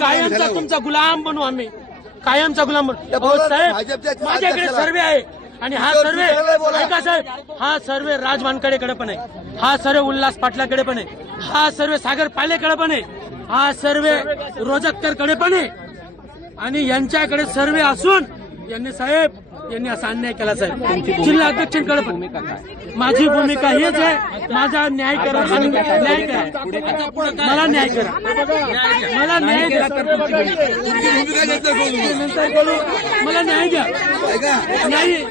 कायमचा तुमचा गुलाम बनू आम्ही. कायमचा गुलाम बनू अहो, साहेब माझ्याकडे. सर्वे आहे. आणि हा सर्वे. ऐका साहेब हा सर्वे राज वानखेडेकडे पण आहे. हा सर्वे उल्हास पाटलाकडे पण आहे. हा सर्वे सागर पालेकडे पण आहे. हा सर्वे रोजकरकडे पण आहे. आणि यांच्याकडे सर्वे असून यांनी साहेब यांनी असा अन्याय केला साहेब. जिल्हा अध्यक्षांकडे पण माझी भूमिका हेच आहे. माझा न्याय करा. न्याय करा. मला न्याय करा. मला न्याय द्या. मला न्याय द्या. नाही.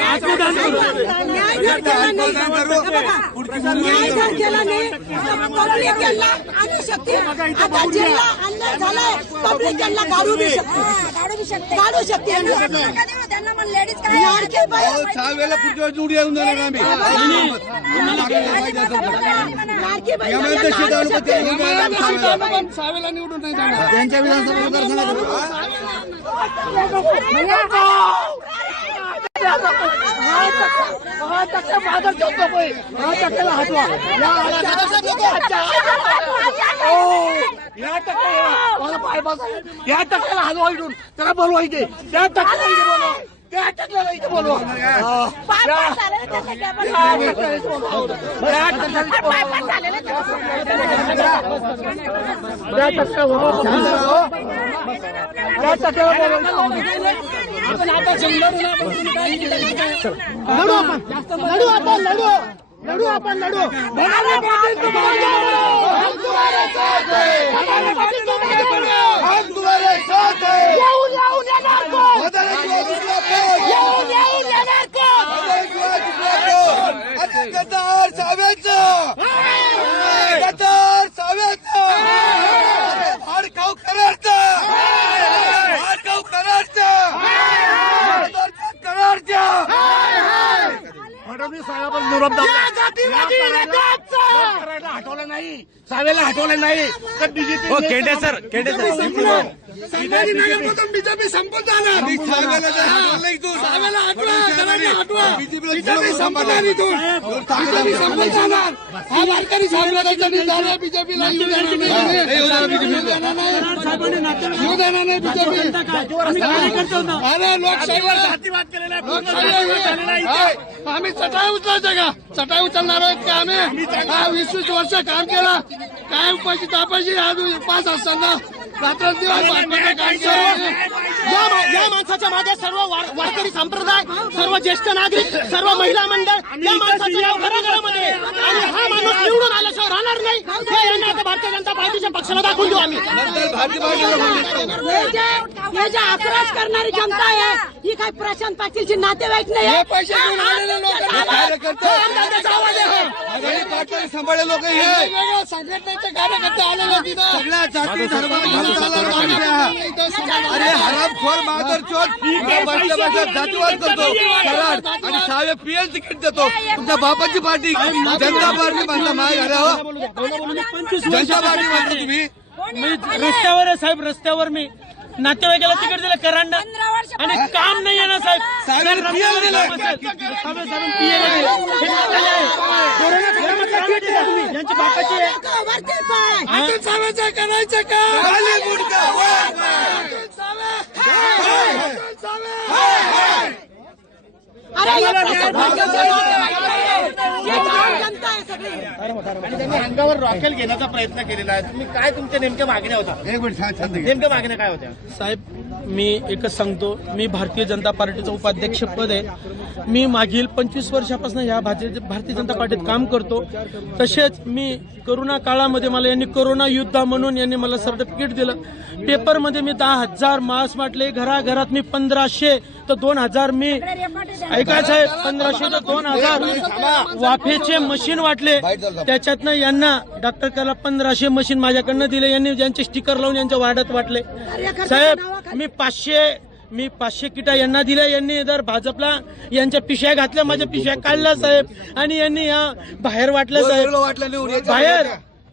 आत्मदान करू. न्याय न्याय शकते. लाडके बाई- अहो, सहा वेळेला पुढच्या वेळेस निवडून जाणार आम्ही. घेऊन जाणार आम्ही सहा वेळेला. त्यांच्या विधानसभा मतदारसंघात या टक्क्याला मला पाय या टक्क्याला हलवा इथून त्याला बोलवा इथे त्या टक्क्याला लढू आपण लढू आपण लढू लढू आपण लढू बनाने पाटील तुम्हारे हम तुम्हारे साथ हैं बनाने पाटील तुम्हारे हम तुम्हारे साथ हैं. येऊन येऊन येणार कोण बदलाशिवाय दुसरा कोण? येऊन येऊन येणार कोण बदलाशिवाय दुसरा कोण? आता गद्दार साहेबांचं. गद्दार साहेबांचं. हाडकाव कराडचं. हाडकाव कराडचं. गद्दारचं कराडचं. निरोप करायला हटवलं नाही. सावेला हटवलं नाही. तर BJP Kende sir Kende BJP संपत मी साहेबाला जर हटवलं इथून. बीजेपी संपत जाणार हा वारकरी साहेबांचा निर्धार बीजेपीला येऊ देणार नाही. येऊ देणार नाही. बीजेपी. अरे आहे. लोकशाही आहे. आम्ही चटाई उचलायचं का? चटाई उचलणार आहोत का आम्ही? हा वीस वीस वर्ष काम केलं. काय उपाशी तापाशी आज पाच असताना या माणसाच्या मागे सर्व वार- वारकरी संप्रदाय सर्व ज्येष्ठ नागरिक सर्व महिला मंडळ या माणसाचं नाव घराघरामध्ये. आणि हा माणूस निवडून आल्याशिवाय राहणार नाही हे यांना आता भारतीय जनता पार्टीच्या पक्षाला दाखवून देऊ आम्ही. हे हे जे आक्रोश करणारी जनता आहे ही काही प्रशांत पाटीलची नातेवाईक नाही आघाडी पाटील सांभाळले लोक हे वेगवेगळ्या संघटनेचे कार्यकर्ते आलेले तिथं सगळ्या जाती धर्माला अरे हरामखोर मादर चोत बसल्या बसल्या जातीवाद करतो कराड आणि सहावे पीएल तिकीट देतो तुमच्या बापाची पार्टी जनता पार्टी म्हणता माय घरा हो जनता पार्टी म्हणता तुम्ही मी रस्त्यावर आहे साहेब रस्त्यावर मी नातेवाईकाला तिकीट दिलं करांना आणि काम नाही आहे ना साहेब साहेबांनी जर PL दिलं. काम असेल, साहेब- साहेबांनी PL दिलं. हे काय आहे? कोरोना काळामध्ये काम केलं तुम्ही. यांची बापाची करायचं का आणि त्यांनी अंगावर रॉकेल घेण्याचा प्रयत्न केलेला आहे. तुम्ही काय तुमच्या नेमक्या मागण्या होत्या? नेमक्या मागण्या काय होत्या? साहेब मी एकच सांगतो. मी भारतीय जनता पार्टीचं उपाध्यक्ष पद आहे. मी मागील पंचवीस वर्षापासून या भारतीय भारतीय जनता पार्टीत काम करतो. तसेच मी करोना काळामध्ये मला यांनी करोना योद्धा म्हणून यांनी मला सर्टिफिकेट दिलं. पेपरमध्ये मी दहा हजार मास्क वाटले. घराघरात मी पंधराशे तर दोन हजार मी ऐका साहेब पंधराशे तर दोन हजार वाफेचे मशीन वाटले. त्याच्यातनं यांना डॉक्टर कला पंधराशे मशीन माझ्याकडनं दिले. यांनी ज्यांचे स्टिकर लावून यांच्या वाड्यात वाटले. साहेब मी पाचशे मी पाचशे किटा यांना दिल्या. यांनी जर भाजपला यांच्या पिशव्या घातल्या माझ्या पिशव्या काढल्या साहेब. आणि यांनी या बाहेर वाटलं साहेब. बाहेर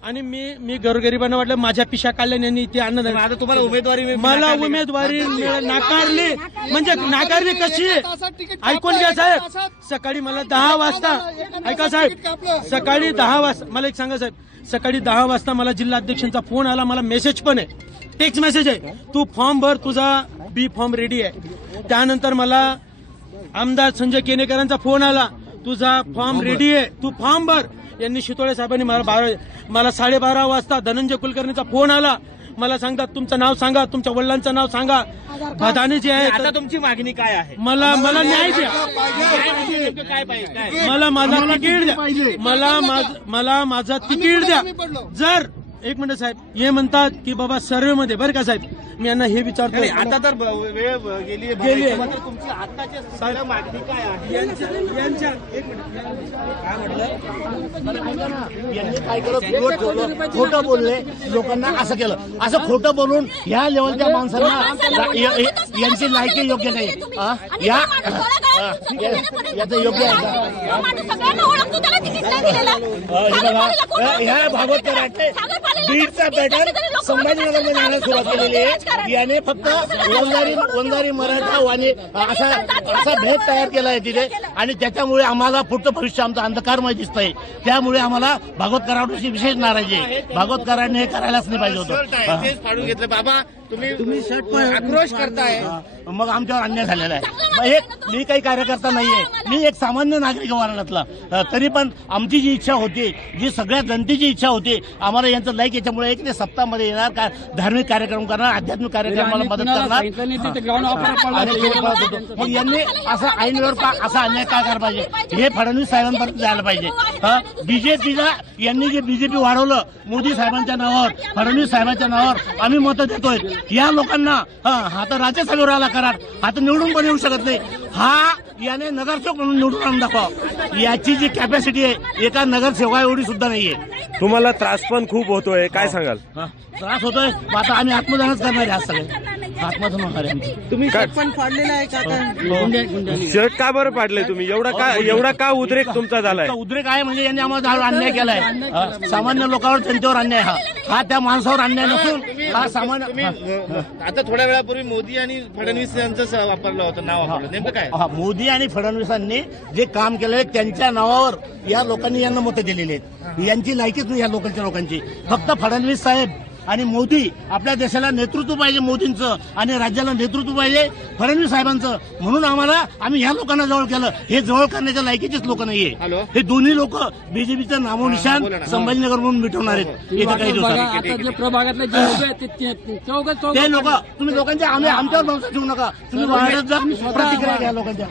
आणि मी मी गरगरिबांना वाटलं माझ्या पिशा काढल्या यांनी इथे आणलं आता तुम्हाला उमेदवारी मला. उमेदवारी नाकारली. म्हणजे नाकारली. कशी? ऐकून घ्या साहेब. सकाळी मला दहा वाजता ऐका साहेब. सकाळी दहा वाजता मला एक सांगा साहेब. सकाळी दहा वाजता मला जिल्हा अध्यक्षांचा फोन आला. मला मेसेज पण आहे. टेक्स्ट मेसेज आहे. तू फॉर्म भर तुझा बी फॉर्म रेडी आहे. त्यानंतर मला आमदार संजय केनेकरांचा फोन आला. तुझा फॉर्म रेडी आहे. तू फॉर्म भर. यांनी शितोळे साहेबांनी मला बारा मला साडेबारा वाजता धनंजय कुलकर्णीचा फोन आला. मला सांगतात तुमचं नाव सांगा तुमच्या वडिलांचं नाव सांगा. भदाने जे आहे आता तुमची मागणी काय आहे? मला मला न्याय द्या. काय पाहिजे? काय मला माझा तिकीट द्या. मला माझ- मला माझा तिकीट द्या. जर एक मिनिट साहेब हे म्हणतात की बाबा सर्वे मध्ये बरं का साहेब? मी यांना हे विचारतो नाही, आता तर ब- वेळ ब- गेली आहे. तुमची आताच्या स्थितीला मागणी काय आहे? यांच्या यांच्या एक मिनिट. यांनी काय केलं? खोट ठेवलं खोटं बोलले लोकांना असं केलं. असं खोटं बोलून ह्या लेवलच्या माणसांना य- य- यांची लायकी योग्य नाही. हा? या हा, या- याचं योग्य आहे. का हे बघा ह्या भागवतकरांचे बीडचा पॅटर्न संभाजीनगरमध्ये येण्यास सुरुवात केलेली आहे. याने फक्त वंजारी वंजारी मराठा वाणी असा असा भेद तयार केला. आहे तिथे. आणि त्याच्यामुळे आम्हाला पुढचं भविष्य आमचं अंधकारमय दिसतंय. त्यामुळे आम्हाला भागवतकरांविषयी विशेष नाराजी आहे. भागवतकरांनी हे करायलाच नाही पाहिजे होतं. आहे फाडून घेतलं. बाबा तुम्ही तुम्ही आक्रोश करताय. मग आमच्यावर अन्याय झालेला आहे. मग एक मी काही कार्यकर्ता नाहीये. मी एक सामान्य नागरिक वारणातला. तरी पण आमची जी इच्छा होती जी सगळ्या जनतेची इच्छा होती आम्हाला यांचं लाईक याच्यामुळे एक ते सप्ताहामध्ये येणार का? धार्मिक कार्यक्रम करणार आध्यात्मिक कार्यक्रमाला मदत करणार. मग यांनी असं ऐनवेळेवर का असा अन्याय का करायला पाहिजे? हे फडणवीस साहेबांपर्यंत जायला पाहिजे. बीजेपीला यांनी जे बीजेपी वाढवलं मोदी साहेबांच्या नावावर फडणवीस साहेबांच्या नावावर आम्ही मतं देतोय. या लोकांना हा हा तर राज्यसभेवर आला करार. आता निवडून पण येऊ शकत नाही? हा याने नगरसेवक म्हणून निवडून आणून दाखवा. याची जी कॅपॅसिटी आहे एका नगरसेवका एवढी सुद्धा नाहीये. तुम्हाला त्रास पण खूप होतोय काय सांगाल? हा, त्रास होतोय मग आता आम्ही आत्मदानच करणार आहे आज सगळे. आत्मदान होणार आहे आमचं. तुम्ही काय- पण फाडलेला आहे का शर्ट का बरं पाडलंय तुम्ही? एवढा का एवढा का उद्रेक तुमचा झालाय? इतका उद्रेक आहे म्हणजे यांनी आम्हाला अन्याय केलाय. हा, सामान्य लोकांवर जनतेवर अन्याय हा. हा त्या माणसावर अन्याय नसून हा सामान्य तुम्ही हा. अ, आता थोड्या वेळापूर्वी मोदी आणि फडणवीस यांचं स- वापरलं होतं नाव वापरलं. नेमकं काय? हा, मोदी आणि फडणवीसांनी जे काम केलंय त्यांच्या नावावर या लोकांनी यांना मतं दिलेली आहेत. यांची लायकीच नाही या लोकांच्या लोकांची. फक्त फडणवीस साहेब आणि मोदी आपल्या देशाला नेतृत्व पाहिजे मोदींचं आणि राज्याला नेतृत्व पाहिजे फडणवीस साहेबांचं. म्हणून आम्हाला आम्ही ह्या लोकांना जवळ केलं. हे जवळ करण्याच्या लायकीचेच लोक. नाहीये. हे दोन्ही लोक बीजेपीचं हा, नामोनिशान. संभाजीनगर म्हणून मिटवणार आहेत. येत्या काही दिवसात. आता जे प्रभागातले जे उभे आहेत ते- लोक तुम्ही लोकांच्या आम्ही आमच्यावर भरोसा ठेवू नका. तुम्ही वाढत जा प्रतिक्रिया घ्या लोकांच्या.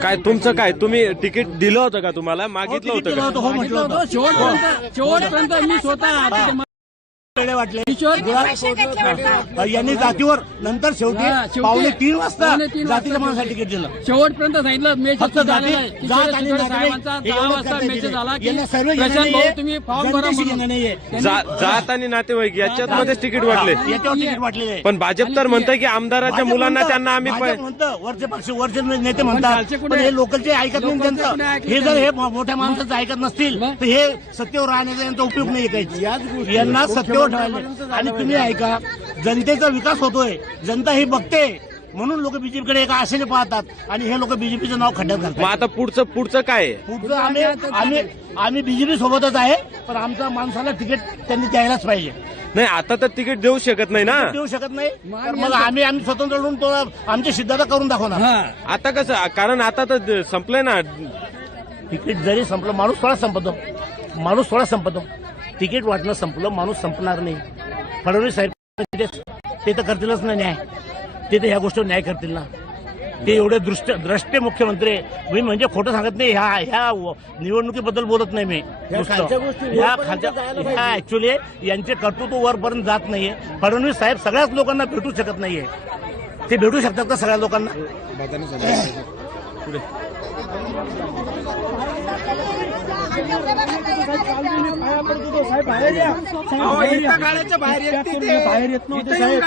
काय तुमचं काय? तुम्ही तिकीट दिलं होतं का तुम्हाला? मागितलं होतं का? हो म्हटलं होतं. शेवटपर्यंत शेवटपर्यंत मी स्वतः वाटले? यांनी जातीवर नंतर शेवटी हा, पावणे तीन वाजता जातीच्या माणसाला तिकीट दिलं शेवटपर्यंत सांगितलं जाती आणि नातेवाईक साहेबांचा हे दहा एवढंच वाजता करता मेसेज येते. आला की यांना सर्व घेणं प्रशांत नाहीये, भाऊ तुम्ही फॉर्म भरा जनतेशी म्हणून. घेणं नाहीये. जा- जात आणि नातेवाईक याच्यातमध्येच तिकीट वाटले. याच्यावर तिकीट वाटलेले आहे. पण भाजप तर म्हणतंय की आमदाराच्या मुलांना त्यांना आम्ही वरचे पक्ष वरचे नेते म्हणतात. हे लोकलचे ऐकत नाही त्यांचं. हे जर हे मोठ्या माणसाचं ऐकत नसतील? तर हे सत्तेवर राहण्याचा यांचा उपयोग नाही काही यांना सत्तेवर ठेवायला आणि तुम्ही ऐका जनतेचा विकास होतोय जनता ही बघते. म्हणून लोक बीजेपीकडे एका आशेने पाहतात आणि हे लोक बीजेपीचं नाव खड्ड्यात मग घालतात आता पुढचं पुढचं काय आहे? पुढचं आम्ही आम्ही आम्ही बीजेपी सोबतच आहे पण आमच्या माणसाला तिकीट त्यांनी द्यायलाच पाहिजे. नाही आता तर तिकीट देऊ शकत नाही ना. देऊ शकत नाही तर मग आम्ही आम्ही स्वतंत्र लढून तो आमची सिद्धता करून दाखवणार. आता कसं कारण आता तर संपलंय ना. तिकीट जरी संपलं माणूस थोडा संपतो. माणूस थोडा संपतो. तिकीट वाटणं संपलं माणूस संपणार नाही. फडणवीस साहेब ते ते तर करतीलच ना न्याय. ते तर ह्या गोष्टीवर न्याय करतील ना. ते एवढे दृष्ट द्रष्टे मुख्यमंत्री. मी म्हणजे खोटं सांगत नाही ह्या ह्या व- निवडणुकीबद्दल बोलत नाही मी. ह्या खालच्या ह्या ऍक्च्युली यांचे कर्तृत्व वरपर्यंत जात नाहीये. फडणवीस साहेब सगळ्याच लोकांना भेटू शकत नाहीये. ते भेटू शकतात का सगळ्या लोकांना? बाहेर येत नव्हते साहेब.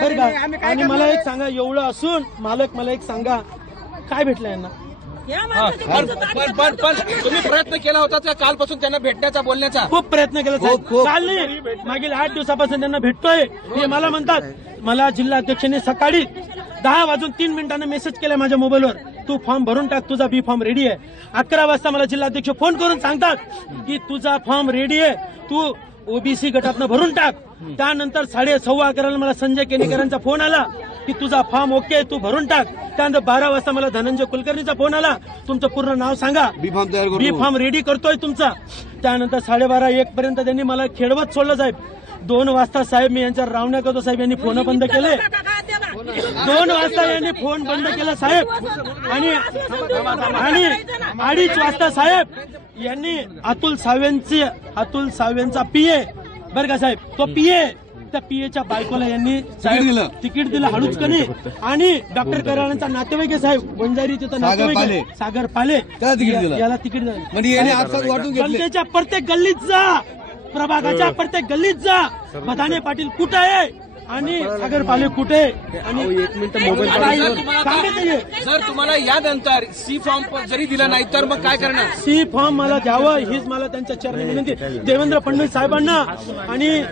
बरं का? आणि मला एक सांगा एवढं असून मालक मला एक सांगा काय भेटलं यांना? पण पण पण पण तुम्ही प्रयत्न केला होता त्या कालपासून त्यांना भेटण्याचा बोलण्याचा. खूप प्रयत्न केला साहेब. काल नाही मागील आठ दिवसापासून त्यांना भेटतोय. हे मला म्हणतात मला जिल्हा अध्यक्षांनी सकाळी दहा वाजून तीन मिनिटांना मेसेज केलाय माझ्या मोबाईलवर तू फॉर्म भरून टाक तुझा बी फॉर्म रेडी आहे. अकरा वाजता मला जिल्हाध्यक्ष फोन करून सांगतात की तुझा फॉर्म रेडी आहे. तू ओबीसी गटातनं भरून टाक. त्यानंतर साडे सव्वा अकराला मला संजय केनेकरांचा फोन आला की तुझा फॉर्म ओके तू भरून टाक. त्यानंतर बारा वाजता मला धनंजय कुलकर्णीचा फोन आला. तुमचं पूर्ण नाव सांगा. बी फॉर्म तयार बी करू फॉर्म रेडी करतोय तुमचा. त्यानंतर साडेबारा एक पर्यंत त्यांनी मला खेळवत सोडलं साहेब. दोन वाजता साहेब मी यांच्या रावण्या करतो साहेब यांनी फोन बंद केले. दोन वाजता यांनी फोन बंद केला साहेब. आणि आणि अडीच वाजता साहेब यांनी अतुल सावेंचे अतुल सावेंचा पीए बरं का साहेब? तो पीए त्या पीएच्या बायकोला यांनी साहेब दिलं. तिकीट दिलं हळूचकनी आणि डॉक्टर कराडांचा नातेवाईक आहे साहेब. बंजारी तिथं नातेवाईक आहे. सागर पाले. त्याला तिकीट दिलं. याला तिकीट दिलं. म्हणजे याने आपसात वाटून घेतले. जनतेच्या प्रत्येक गल्लीत जा. प्रभागाच्या प्रत्येक गल्लीत जा. बदाने पाटील कुठे आहे? आणि सागर पाले कुठे? आणि एक मिनिट जर तुम्हाला जर तुम्हाला यानंतर सी फॉर्म जरी दिला नाही तर मग काय करणार? सी फॉर्म मला द्यावं हीच मला त्यांच्या चरणी विनंती. देवेंद्र फडणवीस साहेबांना आणि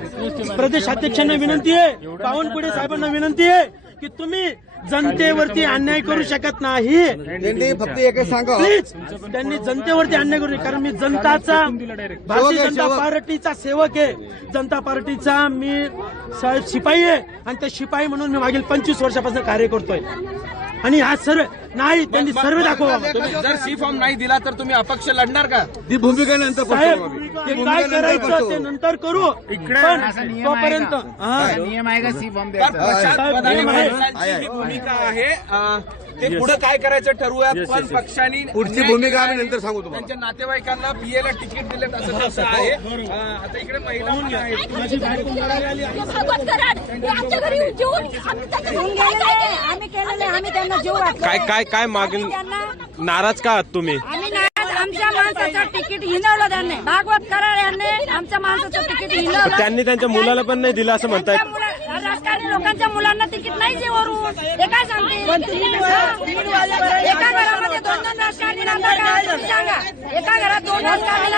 प्रदेश अध्यक्षांना विनंती आहे बावनकुळे साहेबांना विनंती आहे की तुम्ही जनतेवरती अन्याय करू शकत नाही. त्यांनी फक्त एकच सांगा. प्लीज त्यांनी जनतेवरती अन्याय करू नये. कारण मी जनताचा भारतीय जनता. पार्टीचा सेवक आहे. जनता पार्टीचा मी साहेब शिपाई आहे. आणि त्या शिपाई म्हणून मी मागील पंचवीस वर्षापासून कार्य करतोय. आणि हा सर्व नाही त्यांनी सर्व दाखवा तुम्ही जर सी फॉर्म नाही दिला तर तुम्ही अपक्ष लढणार का ती भूमिका नंतर साहेब. ती काय नंतर करायचं. ते नंतर करू पण तोपर्यंत हा. नियम आहे का सी फॉर्म पण प्रशांत साहेब, बदाने नियम आहे. पाटलांची ही भूमिका आहे अं, ते पुढे काय करायचं ठरवूया पण पक्षाने पुढची भूमिका आम्ही. नंतर सांगू तुम्हाला. त्यांच्या नातेवाईकांना पीएला तिकीट दिले असं त्यांचं आहे. अं, आता इकडे महिला पण आहेत. भागवत कराड हे आमच्या घरी जेवून आम्ही त्याच्यासाठी काय काय? केलं? आम्ही केलेलं आहे. आम्ही त्यांना जीव वाटलो काय काय काय मागणी नाराज का आहात तुम्ही? आम्ही नाही आमच्या माणसाचं तिकीट हिनवलं त्यांनी. भागवत कराड यांनी आमच्या माणसाचं तिकीट हिनवलं. त्यांनी त्यांच्या मुलाला पण नाही दिलं असं म्हणतायत. राजकारणी लोकांच्या मुलांना तिकीट नाही जे वरून हे काय सांगते? एका घरामध्ये दोन दोन राजकारणी सांगा एका घरात दोन राजकारणी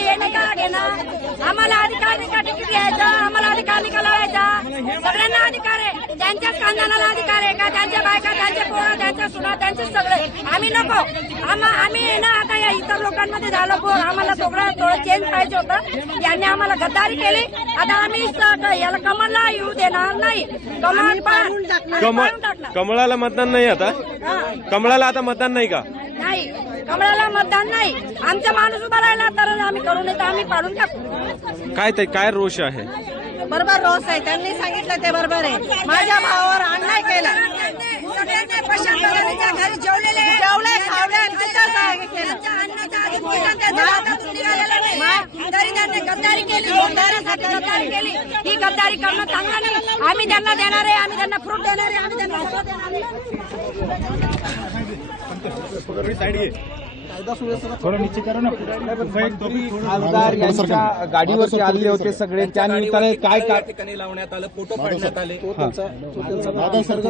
हे नाही का घेणार? आम्हाला अधिकार नाही का? तिकीट घ्यायचं? आम्हाला अधिकार लढायचा सगळ्यांना अधिकार आहे. त्यांच्याच खानदानाला अधिकार आहे का? त्यांच्या बायका त्यांचे पोरं त्यांच्या सुना त्यांचे सगळे. आम्ही नको. आम्हा आम्ही ना आता या इतर लोकांमध्ये झालं पोर. आम्हाला थोडं थोडं चेंज पाहिजे होतं. यांनी आम्हाला गद्दारी केली. आता आम्ही याला कमलला येऊ देणार नाही. कमल कमळ कमळाला मतदान नाही आता? हा. कमळाला आता मतदान नाही का? नाही. कमळाला मतदान नाही. आमचा माणूस उभा राहिला तर आम्ही करू नये तर आम्ही पाडून टाकू. काय ते काय रोष आहे? बरोबर रोज आहे त्यांनी सांगितलं ते बरोबर आहे माझ्या भावावर अन्याय केला जेवले खावले आणि तिथंच आहे केलं. ही गद्दारी करणं चांगलं नाही आम्ही त्यांना देणार आहे आम्ही त्यांना फ्रूट देणार आहे आम्ही त्यांना देणार आहे. खासदार यांच्या गाडीवरती आलेले होते सगळे. त्या निमित्ताने काय काय ठिकाणी लावण्यात आलं फोटो पाडण्यात आले.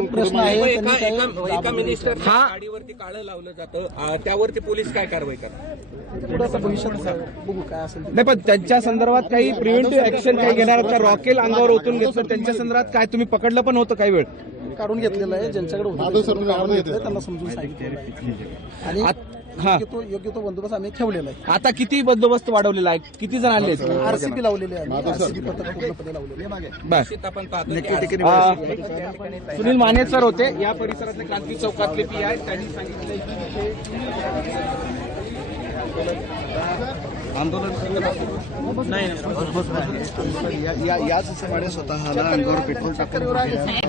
प्रश्न आहे एका एका- एका मिनिस्टर गाडीवरती काळं लावलं जातं. अं, त्यावरती पोलीस काय कारवाई करतात? नाही पण त्यांच्या संदर्भात काही प्रिव्हेंटिव्ह ऍक्शन काही घेणार आहेत का? रॉकेल अंगावर ओतून घेतलं त्यांच्या संदर्भात काय? तुम्ही पकडलं पण होतं काही वेळ. काढून घेतलेलं आहे ज्यांच्याकडे होतं ते काढून घेतलंय, त्यांना समजून सांगितलं आणि हा. योग्य तो योग्य तो बंदोबस्त आम्ही ठेवलेला आहे. आता किती बंदोबस्त वाढवलेला आहे? किती जण आले आरसीबी लावलेली आहे आरसीबी पथक पूर्णपणे लावलेली आहे. बर. अं, सुनील माने सर होते. या परिसरातले क्रांती चौकातले पी आय त्यांनी सांगितलं की याच समाडे स्वतःला अंगावर पेट्रोल टाकून